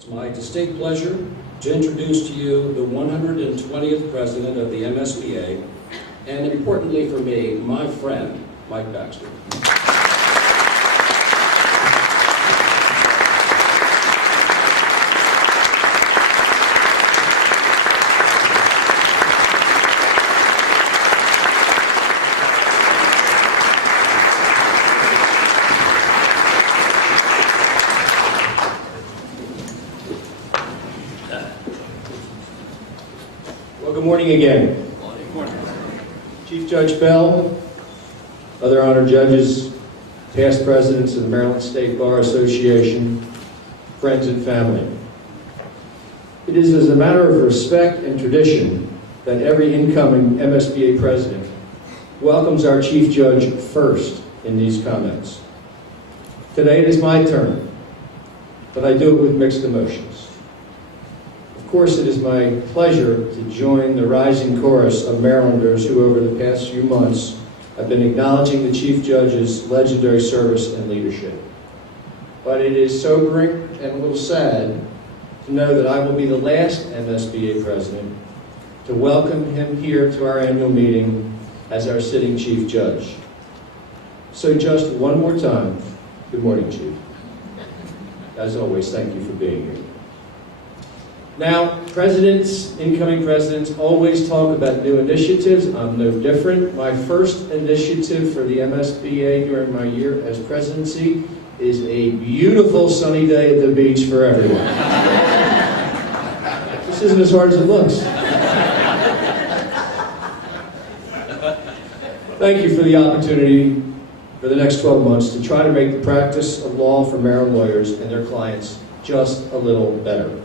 It's my distinct pleasure to introduce to you the 120th President of the MSBA, and importantly for me, my friend, Mike Baxter. Well, good morning again. Good morning. Chief Judge Bell, other honored judges, past presidents of the Maryland State Bar Association, friends and family. It is as a matter of respect and tradition that every incoming MSBA president welcomes our Chief Judge first in these comments. Today it is my turn, but I do it with mixed emotions. Of course, it is my pleasure to join the rising chorus of Marylanders who over the past few months have been acknowledging the Chief Judge's legendary service and leadership. But it is sobering and a little sad to know that I will be the last MSBA president to welcome him here to our annual meeting as our sitting Chief Judge. So just one more time, good morning, Chief. As always, thank you for being here. Now, incoming presidents always talk about new initiatives. I'm no different. My first initiative for the MSBA during my year as presidency is a beautiful sunny day at the beach for everyone. This isn't as hard as it looks. Thank you for the opportunity for the next 12 months to try to make the practice of law for Maryland lawyers and their clients just a little better.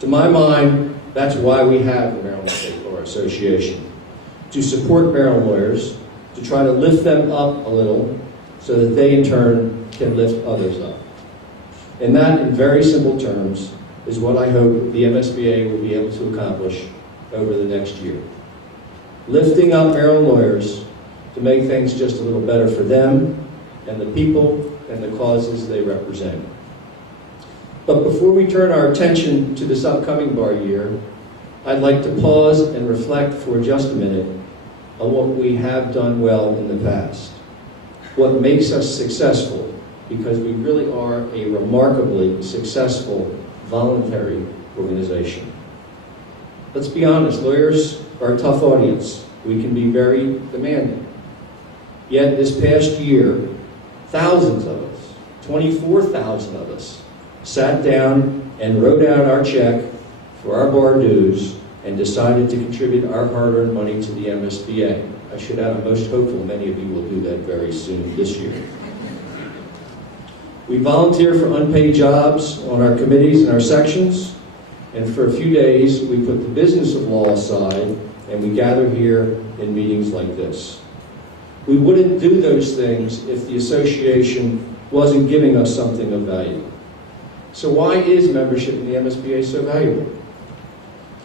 To my mind, that's why we have the Maryland State Bar Association, to support Maryland lawyers, to try to lift them up a little so that they in turn can lift others up. And that, in very simple terms, is what I hope the MSBA will be able to accomplish over the next year. Lifting up Maryland lawyers to make things just a little better for them and the people and the causes they represent. But before we turn our attention to this upcoming bar year, I'd like to pause and reflect for just a minute on what we have done well in the past. What makes us successful, because we really are a remarkably successful voluntary organization. Let's be honest, lawyers are a tough audience. We can be very demanding. Yet this past year, thousands of us, 24,000 of us, sat down and wrote out our check for our bar dues and decided to contribute our hard-earned money to the MSBA. I should add, I'm most hopeful many of you will do that very soon this year. We volunteer for unpaid jobs on our committees and our sections, and for a few days we put the business of law aside and we gather here in meetings like this. We wouldn't do those things if the association wasn't giving us something of value. So why is membership in the MSBA so valuable?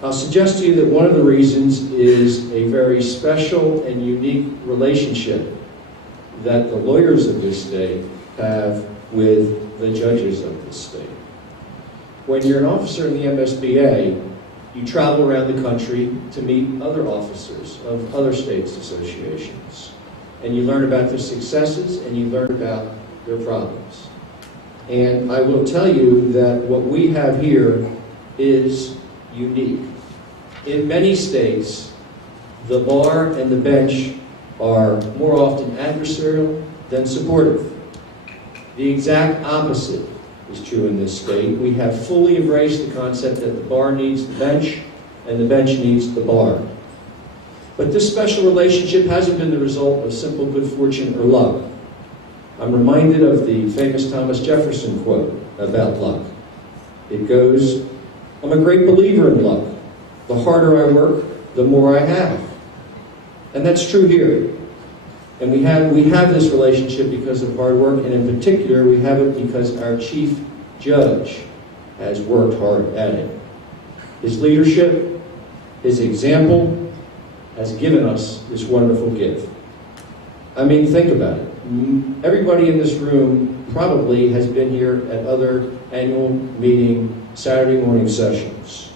I'll suggest to you that one of the reasons is a very special and unique relationship that the lawyers of this state have with the judges of this state. When you're an officer in the MSBA, you travel around the country to meet other officers of other states' associations. And you learn about their successes and you learn about their problems. And I will tell you that what we have here is unique. In many states, the bar and the bench are more often adversarial than supportive. The exact opposite is true in this state. We have fully embraced the concept that the bar needs the bench and the bench needs the bar. But this special relationship hasn't been the result of simple good fortune or luck. I'm reminded of the famous Thomas Jefferson quote about luck. It goes, "I'm a great believer in luck. The harder I work, the more I have." And that's true here. And we have this relationship because of hard work, and in particular, we have it because our Chief Judge has worked hard at it. His leadership, his example, has given us this wonderful gift. I mean, think about it. Everybody in this room probably has been here at other annual meeting Saturday morning sessions.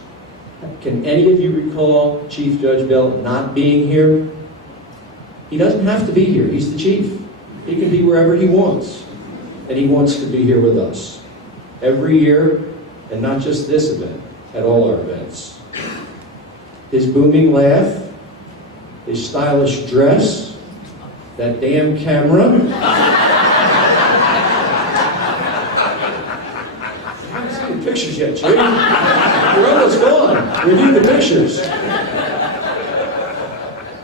Can any of you recall Chief Judge Bell not being here? He doesn't have to be here. He's the chief. He can be wherever he wants. And he wants to be here with us every year, and not just this event, at all our events. His booming laugh, his stylish dress, that damn camera. I haven't seen the pictures yet, Jay. You're almost gone. Review the pictures.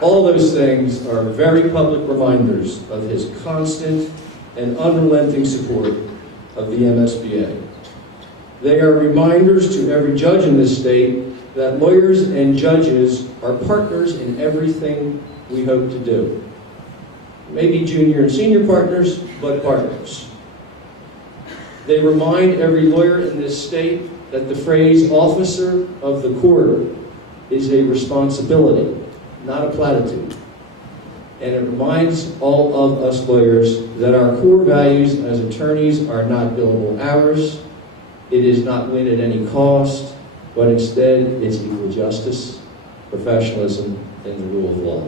All those things are very public reminders of his constant and unrelenting support of the MSBA. They are reminders to every judge in this state that lawyers and judges are partners in everything we hope to do. Maybe junior and senior partners, but partners. They remind every lawyer in this state that the phrase officer of the court is a responsibility, not a platitude. And it reminds all of us lawyers that our core values as attorneys are not billable hours, it is not win at any cost, but instead it's equal justice, professionalism, and the rule of law.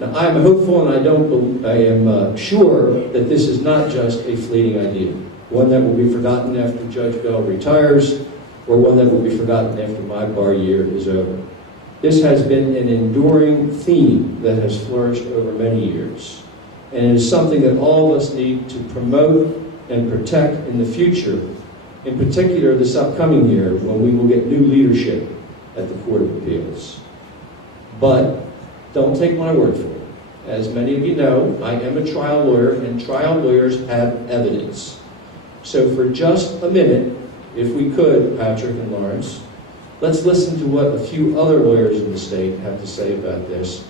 Now I am hopeful and I am sure that this is not just a fleeting idea, one that will be forgotten after Judge Bell retires, or one that will be forgotten after my bar year is over. This has been an enduring theme that has flourished over many years, and it is something that all of us need to promote and protect in the future, in particular this upcoming year when we will get new leadership at the Court of Appeals. But don't take my word for it. As many of you know, I am a trial lawyer, and trial lawyers have evidence. So for just a minute, if we could, Patrick and Lawrence, let's listen to what a few other lawyers in the state have to say about this.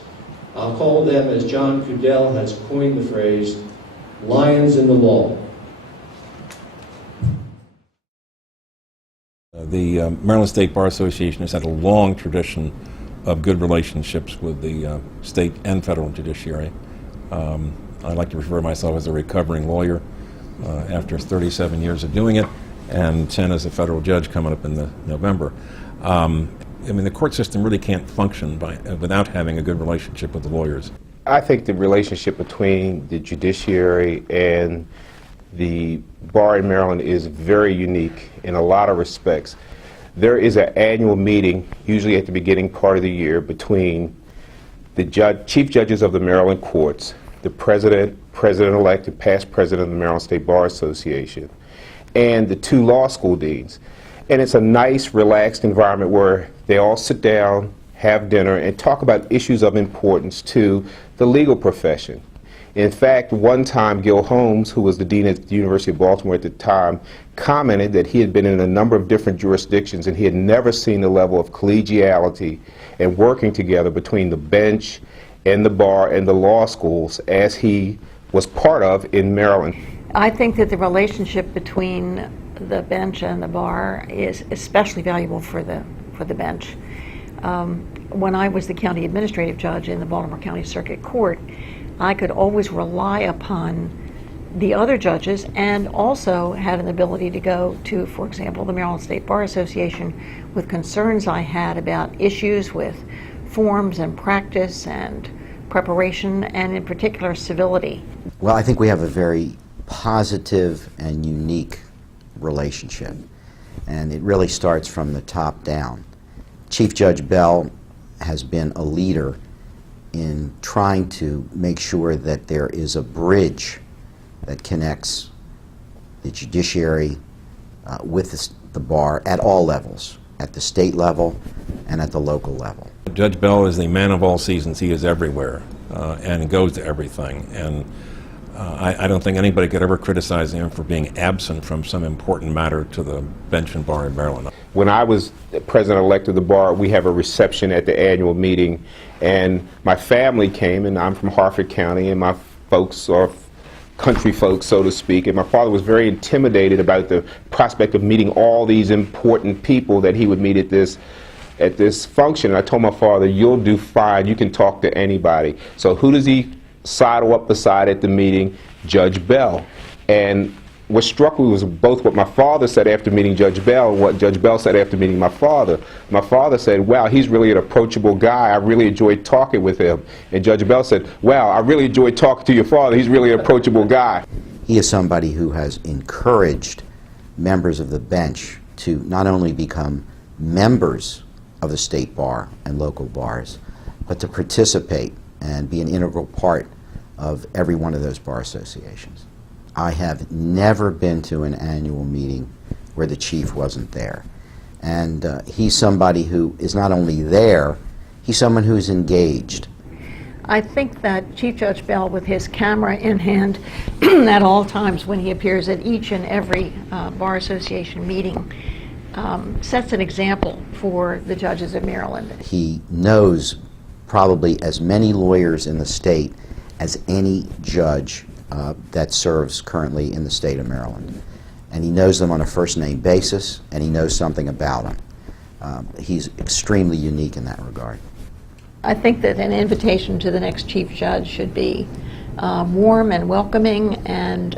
I'll call them, as John Cudell has coined the phrase, lions in the law. The Maryland State Bar Association has had a long tradition of good relationships with the state and federal judiciary. I like to refer to myself as a recovering lawyer after 37 years of doing it, and 10 as a federal judge coming up in November. I mean, the court system really can't function without having a good relationship with the lawyers. I think the relationship between the judiciary and the bar in Maryland is very unique in a lot of respects. There is an annual meeting, usually at the beginning part of the year, between the chief judges of the Maryland courts, the president-elect, and past president of the Maryland State Bar Association, and the two law school deans. And it's a nice, relaxed environment where they all sit down, have dinner, and talk about issues of importance to the legal profession. In fact, one time, Gil Holmes, who was the dean at the University of Baltimore at the time, commented that he had been in a number of different jurisdictions and he had never seen the level of collegiality and working together between the bench and the bar and the law schools as he was part of in Maryland. I think that the relationship between the bench and the bar is especially valuable for the bench. When I was the county administrative judge in the Baltimore County Circuit Court, I could always rely upon the other judges and also had an ability to go to, for example, the Maryland State Bar Association with concerns I had about issues with forms and practice and preparation, and in particular civility. Well, I think we have a very positive and unique relationship, and it really starts from the top down. Chief Judge Bell has been a leader in trying to make sure that there is a bridge that connects the judiciary with the bar at all levels, at the state level and at the local level. Judge Bell is the man of all seasons. He is everywhere and goes to everything. And I don't think anybody could ever criticize him for being absent from some important matter to the bench and bar in Maryland. When I was president-elect of the bar, we have a reception at the annual meeting, and my family came, and I'm from Harford County, and my folks are country folks, so to speak, and my father was very intimidated about the prospect of meeting all these important people that he would meet at this function. And I told my father, "You'll do fine, you can talk to anybody." So who does he sidle up beside at the meeting Judge Bell. And what struck me was both what my father said after meeting Judge Bell and what Judge Bell said after meeting my father. My father said, wow, he's really an approachable guy. I really enjoyed talking with him. And Judge Bell said, wow, I really enjoyed talking to your father. He's really an approachable guy. He is somebody who has encouraged members of the bench to not only become members of the state bar and local bars, but to participate and be an integral part of every one of those bar associations. I have never been to an annual meeting where the chief wasn't there. And he's somebody who is not only there, he's someone who's engaged. I think that Chief Judge Bell, with his camera in hand at all times when he appears at each and every Bar Association meeting, sets an example for the judges of Maryland. He knows probably as many lawyers in the state as any judge that serves currently in the state of Maryland. And he knows them on a first-name basis, and he knows something about them. He's extremely unique in that regard. I think that an invitation to the next chief judge should be warm and welcoming, and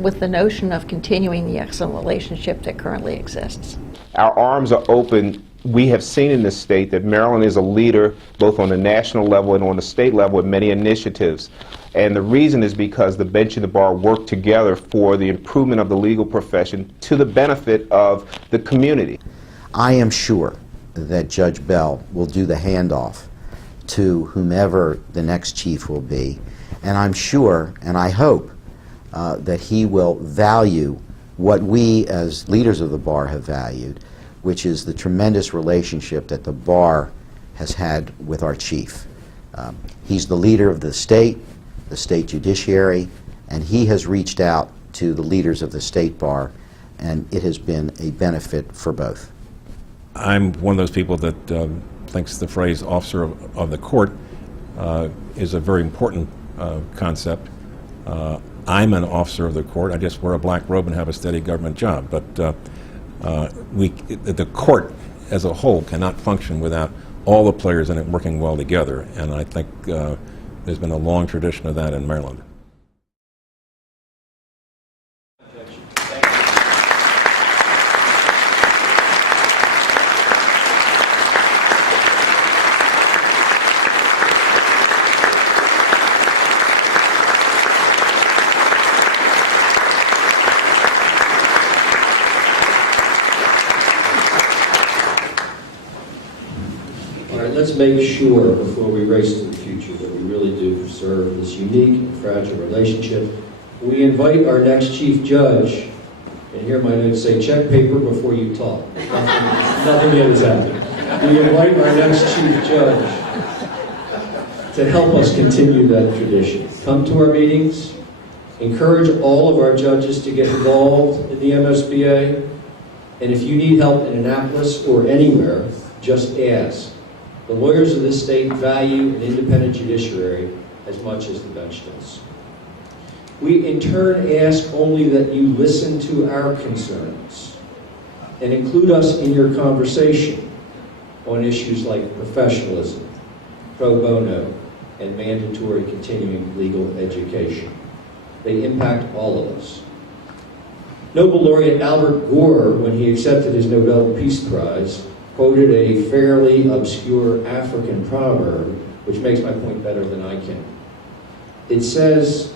with the notion of continuing the excellent relationship that currently exists. Our arms are open. We have seen in this state that Maryland is a leader both on the national level and on the state level in many initiatives. And the reason is because the bench and the bar work together for the improvement of the legal profession to the benefit of the community. I am sure that Judge Bell will do the handoff to whomever the next chief will be, and I'm sure and I hope that he will value what we as leaders of the bar have valued, which is the tremendous relationship that the bar has had with our chief. He's the leader of the state judiciary, and he has reached out to the leaders of the state bar, and it has been a benefit for both. I'm one of those people that thinks the phrase officer of the court is a very important concept. I'm an officer of the court. I just wear a black robe and have a steady government job. But the court as a whole cannot function without all the players in it working well together. And I think there's been a long tradition of that in Maryland. Let's make sure before we race to the future that we really do preserve this unique and fragile relationship. We invite our next chief judge, and here my notes say, check paper before you talk. Nothing yet has happened. We invite our next chief judge to help us continue that tradition. Come to our meetings, encourage all of our judges to get involved in the MSBA, and if you need help in Annapolis or anywhere, just ask. The lawyers of this state value an independent judiciary as much as the bench does. We in turn ask only that you listen to our concerns and include us in your conversation on issues like professionalism, pro bono, and mandatory continuing legal education. They impact all of us. Nobel laureate Albert Gore, when he accepted his Nobel Peace Prize, quoted a fairly obscure African proverb, which makes my point better than I can. It says,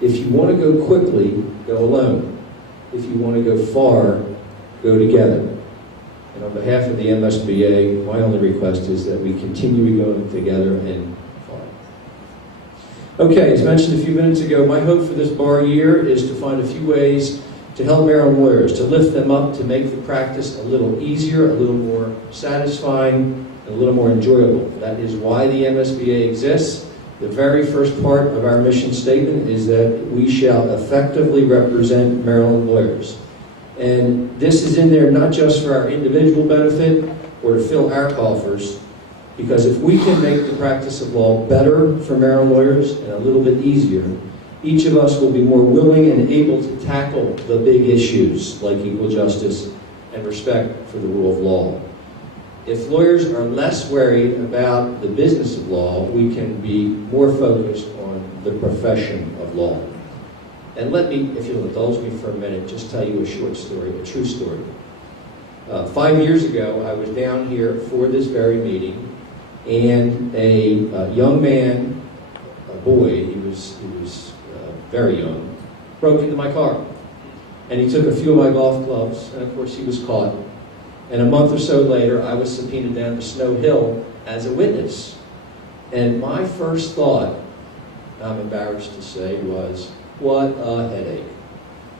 if you want to go quickly, go alone. If you want to go far, go together. And on behalf of the MSBA, my only request is that we continue going together and far. Okay, as mentioned a few minutes ago, my hope for this bar year is to find a few ways to help Maryland lawyers, to lift them up, to make the practice a little easier, a little more satisfying, and a little more enjoyable. That is why the MSBA exists. The very first part of our mission statement is that we shall effectively represent Maryland lawyers. And this is in there not just for our individual benefit or to fill our coffers, because if we can make the practice of law better for Maryland lawyers and a little bit easier, each of us will be more willing and able to tackle the big issues like equal justice and respect for the rule of law. If lawyers are less worried about the business of law, we can be more focused on the profession of law. And let me, if you'll indulge me for a minute, just tell you a short story, a true story. 5 years ago, I was down here for this very meeting, and a young man, a boy, he was very young, broke into my car. And he took a few of my golf clubs, and of course he was caught. And a month or so later, I was subpoenaed down to Snow Hill as a witness. And my first thought, I'm embarrassed to say, was, what a headache.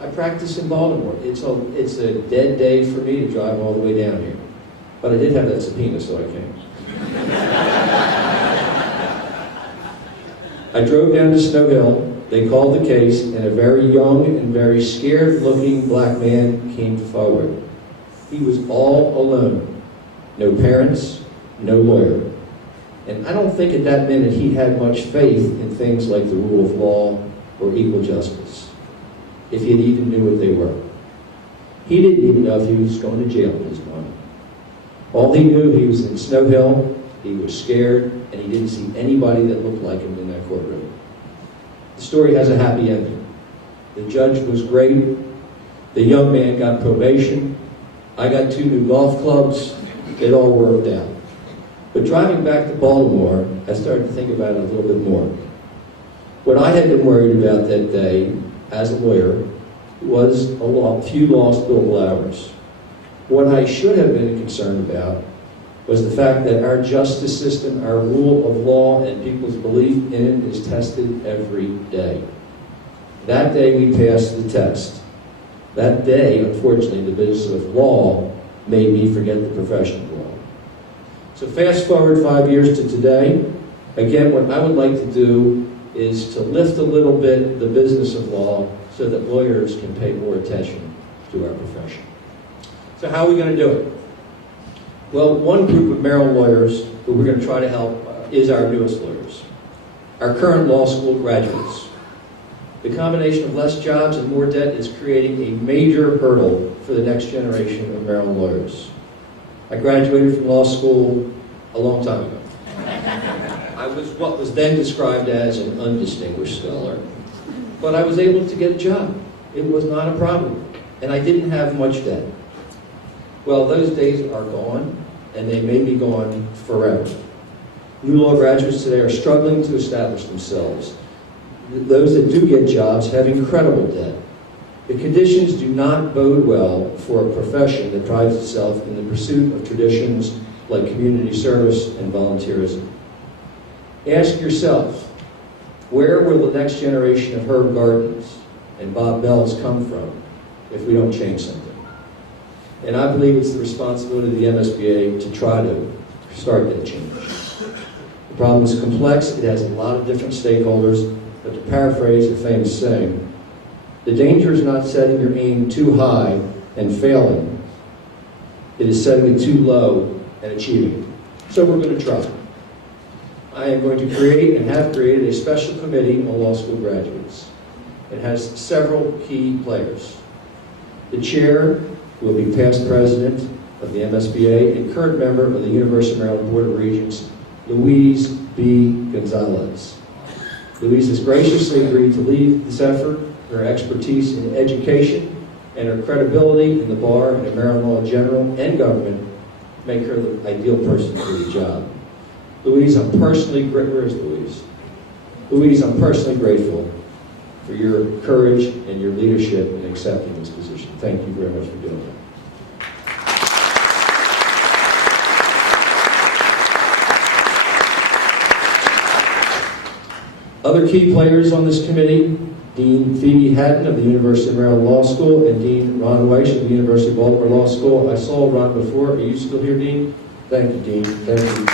I practice in Baltimore. It's a dead day for me to drive all the way down here. But I did have that subpoena, so I came. I drove down to Snow Hill. They called the case, and a very young and very scared-looking black man came forward. He was all alone. No parents, no lawyer. And I don't think at that minute he had much faith in things like the rule of law or equal justice, if he even knew what they were. He didn't even know if he was going to jail in his mind. All he knew, he was in Snow Hill, he was scared, and he didn't see anybody that looked like him in that courtroom. The story has a happy ending. The judge was great. The young man got probation. I got 2 new golf clubs. It all worked out. But driving back to Baltimore, I started to think about it a little bit more. What I had been worried about that day, as a lawyer, was a few lost billable hours. What I should have been concerned about was the fact that our justice system, our rule of law, and people's belief in it is tested every day. That day we passed the test. That day, unfortunately, the business of law made me forget the profession of law. So fast forward 5 years to today. Again, what I would like to do is to lift a little bit the business of law so that lawyers can pay more attention to our profession. So how are we going to do it? Well, one group of Maryland lawyers who we're going to try to help is our newest lawyers, our current law school graduates. The combination of less jobs and more debt is creating a major hurdle for the next generation of Maryland lawyers. I graduated from law school a long time ago. I was what was then described as an undistinguished scholar, but I was able to get a job. It was not a problem, and I didn't have much debt. Well, those days are gone, and they may be gone forever. New law graduates today are struggling to establish themselves. Those that do get jobs have incredible debt. The conditions do not bode well for a profession that prides itself in the pursuit of traditions like community service and volunteerism. Ask yourself, where will the next generation of Herb Gardens and Bob Bells come from if we don't change something? And I believe it's the responsibility of the MSBA to try to start that change. The problem is complex. It has a lot of different stakeholders. But to paraphrase a famous saying, the danger is not setting your aim too high and failing. It is setting it too low and achieving it. So we're going to try. I am going to create and have created a special committee on law school graduates. It has several key players. The chair will be past president of the MSBA and current member of the University of Maryland Board of Regents, Louise B. Gonzalez. Louise has graciously agreed to lead this effort. Her expertise in education and her credibility in the bar and in Maryland law in general and government make her the ideal person for the job. Louise, I'm personally grateful. Where is Louise? Louise, I'm personally grateful for your courage and your leadership in accepting this position. Thank you very much for doing that. Other key players on this committee, Dean Phoebe Hatton of the University of Maryland Law School and Dean Ron Weiss of the University of Baltimore Law School. I saw Ron before. Are you still here, Dean? Thank you, Dean. Thank you.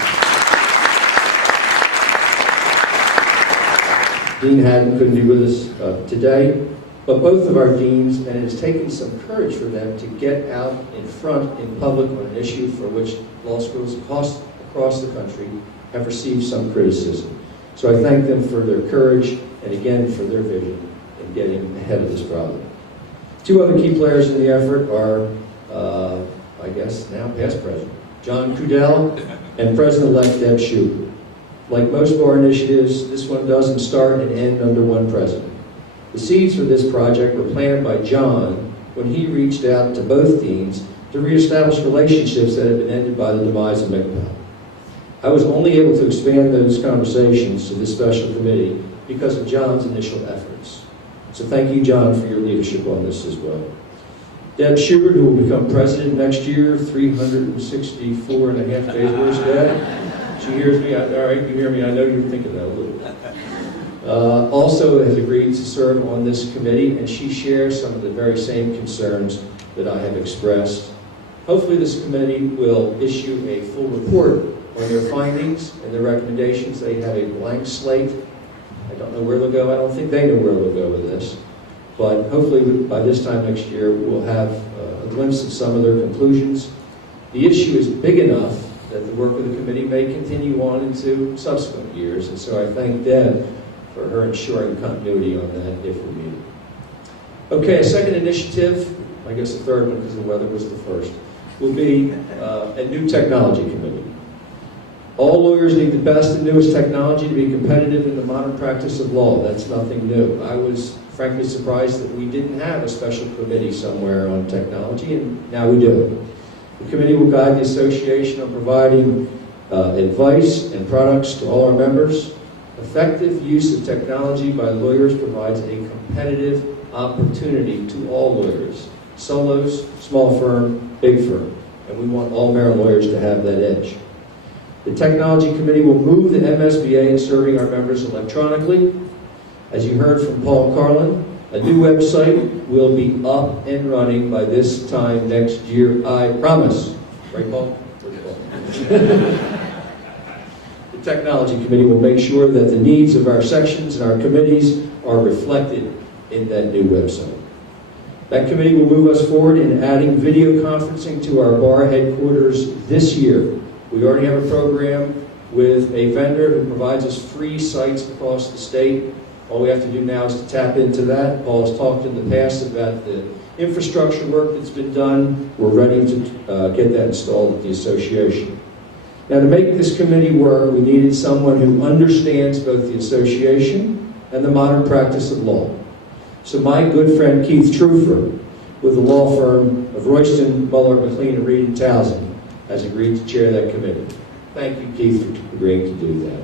Dean Hatton couldn't be with us today, but both of our deans, and it has taken some courage for them to get out in front in public on an issue for which law schools across the country have received some criticism. So I thank them for their courage and again for their vision in getting ahead of this problem. Two other key players in the effort are, I guess, now past president, John Crudell and President-elect Deb Shoup. Like most bar initiatives, this one doesn't start and end under one president. The seeds for this project were planted by John when he reached out to both deans to reestablish relationships that had been ended by the demise of MSBA. I was only able to expand those conversations to this special committee because of John's initial efforts. So thank you, John, for your leadership on this as well. Deb Schubert, who will become president next year, 364 and a half days. Where's Deb? She hears me. All right, you hear me. I know you're thinking that a little. Also has agreed to serve on this committee, and she shares some of the very same concerns that I have expressed. Hopefully this committee will issue a full report on their findings and their recommendations. They have a blank slate. I don't know where they'll go. I don't think they know where they'll go with this. But hopefully by this time next year, we'll have a glimpse of some of their conclusions. The issue is big enough that the work of the committee may continue on into subsequent years. And so I thank Deb for her ensuring continuity on that if we need it. Okay, a second initiative, I guess the third one because the weather was the first, will be a new technology committee. All lawyers need the best and newest technology to be competitive in the modern practice of law. That's nothing new. I was frankly surprised that we didn't have a special committee somewhere on technology, and now we do. The committee will guide the association on providing advice and products to all our members. Effective use of technology by lawyers provides a competitive opportunity to all lawyers, solos, small firm, big firm, and we want all Maryland lawyers to have that edge. The Technology Committee will move the MSBA in serving our members electronically. As you heard from Paul Carlin, a new website will be up and running by this time next year, I promise. Right, Paul? Where's Paul? The Technology Committee will make sure that the needs of our sections and our committees are reflected in that new website. That committee will move us forward in adding video conferencing to our bar headquarters this year. We already have a program with a vendor who provides us free sites across the state. All we have to do now is to tap into that. Paul has talked in the past about the infrastructure work that's been done. We're ready to get that installed at the association. Now, to make this committee work, we needed someone who understands both the association and the modern practice of law. So my good friend Keith Trufer, with the law firm of Royston, Muller, McLean, and Reed & Townsend, has agreed to chair that committee. Thank you, Keith, for agreeing to do that.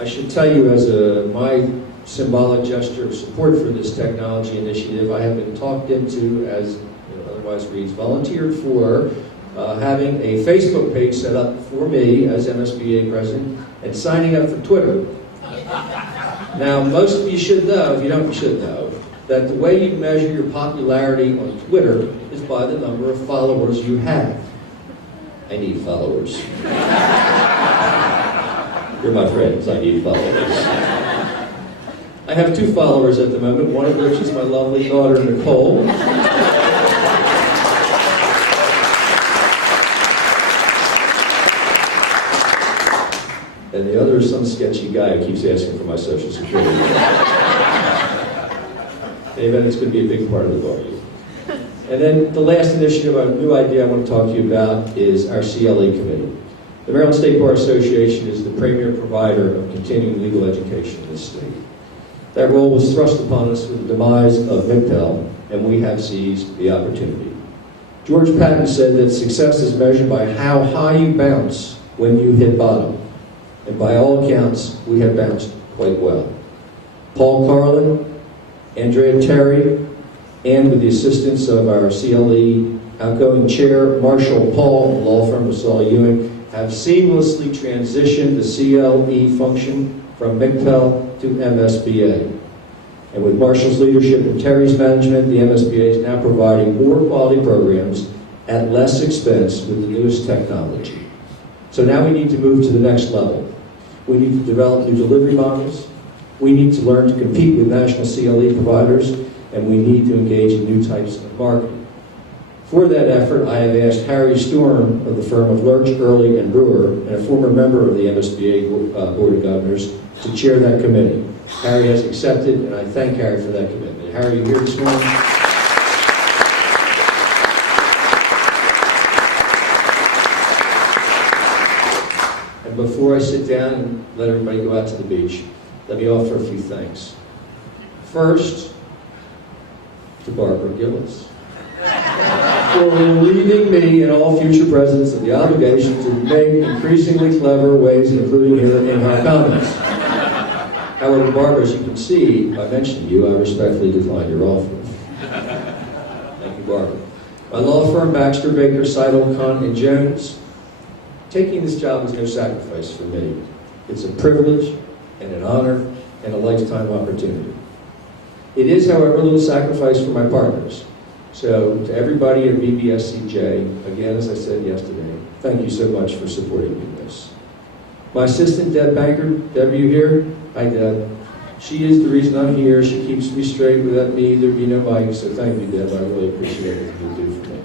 I should tell you, as my symbolic gesture of support for this technology initiative, I have been talked into, as otherwise reads, volunteered for having a Facebook page set up for me as MSBA president and signing up for Twitter. Now, most of you should know, if you don't, you should know, that the way you measure your popularity on Twitter is by the number of followers you have. I need followers. You're my friends, I need followers. I have 2 followers at the moment, one of which is my lovely daughter, Nicole. And the other is some sketchy guy who keeps asking for my Social Security. Amen, it's going to be a big part of the bar youth. And then the last initiative, a new idea I want to talk to you about is our CLE committee. The Maryland State Bar Association is the premier provider of continuing legal education in this state. That role was thrust upon us with the demise of MIPEL, and we have seized the opportunity. George Patton said that success is measured by how high you bounce when you hit bottom. And by all accounts, we have bounced quite well. Paul Carlin, Andrea Terry, and with the assistance of our CLE outgoing chair, Marshall Paul, law firm of Saul Ewing, have seamlessly transitioned the CLE function from MIPEL to MSBA. And with Marshall's leadership and Terry's management, the MSBA is now providing more quality programs at less expense with the newest technology. So now we need to move to the next level. We need to develop new delivery models. We need to learn to compete with national CLE providers, and we need to engage in new types of marketing. For that effort, I have asked Harry Storm of the firm of Lurch, Early, and Brewer, and a former member of the MSBA Board of Governors, to chair that committee. Harry has accepted, and I thank Harry for that commitment. Harry, you here this morning? And before I sit down and let everybody go out to the beach, let me offer a few thanks. First, to Barbara Gillis for relieving me and all future presidents of the obligation to make increasingly clever ways of including her in our comments. However, Barbara, as you can see, by mentioning you, I respectfully declined your offer. Thank you, Barbara. My law firm, Baxter, Baker, Seidel, Kahn & Jones. Taking this job is no sacrifice for me. It's a privilege and an honor and a lifetime opportunity. It is, however, a little sacrifice for my partners. So, to everybody at BBSCJ, again, as I said yesterday, thank you so much for supporting me in this. My assistant, Deb Banker. Deb, are you here? Hi, Deb. She is the reason I'm here. She keeps me straight. Without me, there'd be no mic, so thank you, Deb. I really appreciate everything you do for me.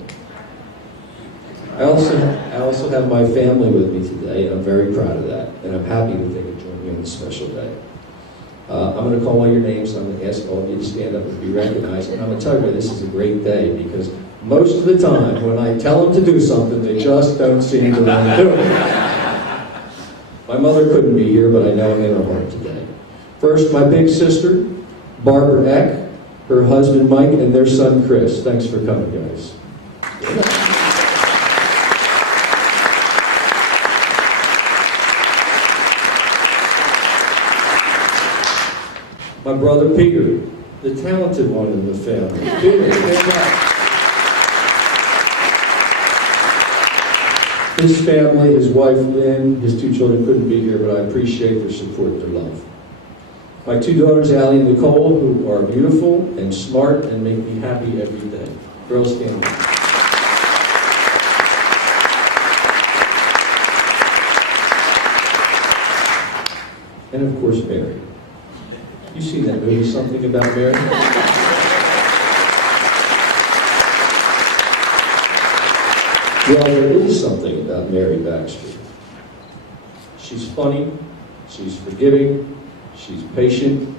I also have my family with me today, and I'm very proud of that, and I'm happy that they could join me on this special day. I'm going to call all your names, and I'm going to ask all of you to stand up and be recognized, and I'm going to tell you this is a great day, because most of the time, when I tell them to do something, they just don't seem to want to do it. My mother couldn't be here, but I know I'm in her heart today. First, my big sister, Barbara Eck, her husband Mike, and their son Chris. Thanks for coming, guys. My brother Peter, the talented one in the family. Peter, stand up. His family, his wife Lynn, his 2 children couldn't be here, but I appreciate their support and their love. My 2 daughters, Allie and Nicole, who are beautiful and smart and make me happy every day. Girls, stand up. And of course, Mary. You seen that movie, Something About Mary? Well, there is something about Mary Baxter. She's funny, she's forgiving, she's patient,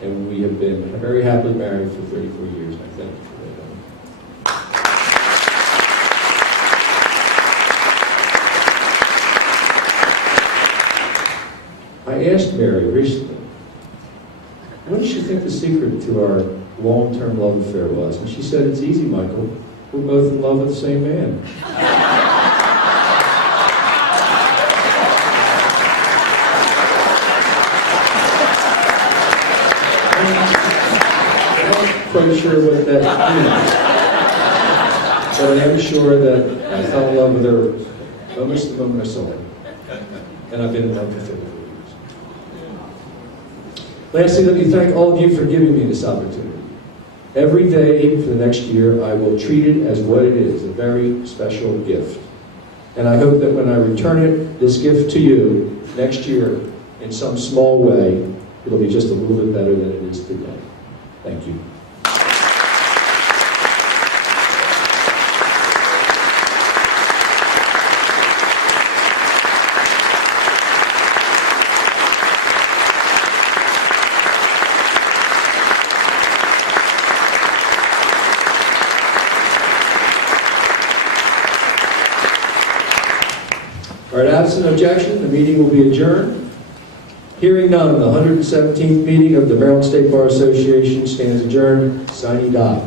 and we have been very happily married for 34 years, and I thank you for that. I asked Mary recently, what did she think the secret to our long-term love affair was? And she said, it's easy, Michael. We're both in love with the same man. I'm not quite sure what that means. But I am sure that I fell in love with her almost the moment I saw her. And I've been in love for 34 years. Lastly, let me thank all of you for giving me this opportunity. Every day for the next year, I will treat it as what it is, a very special gift. And I hope that when I return it, this gift to you, next year, in some small way, it'll be just a little bit better than it is today. Thank you. All right, absent objection, the meeting will be adjourned. Hearing none, the 117th meeting of the Maryland State Bar Association stands adjourned. Sine die.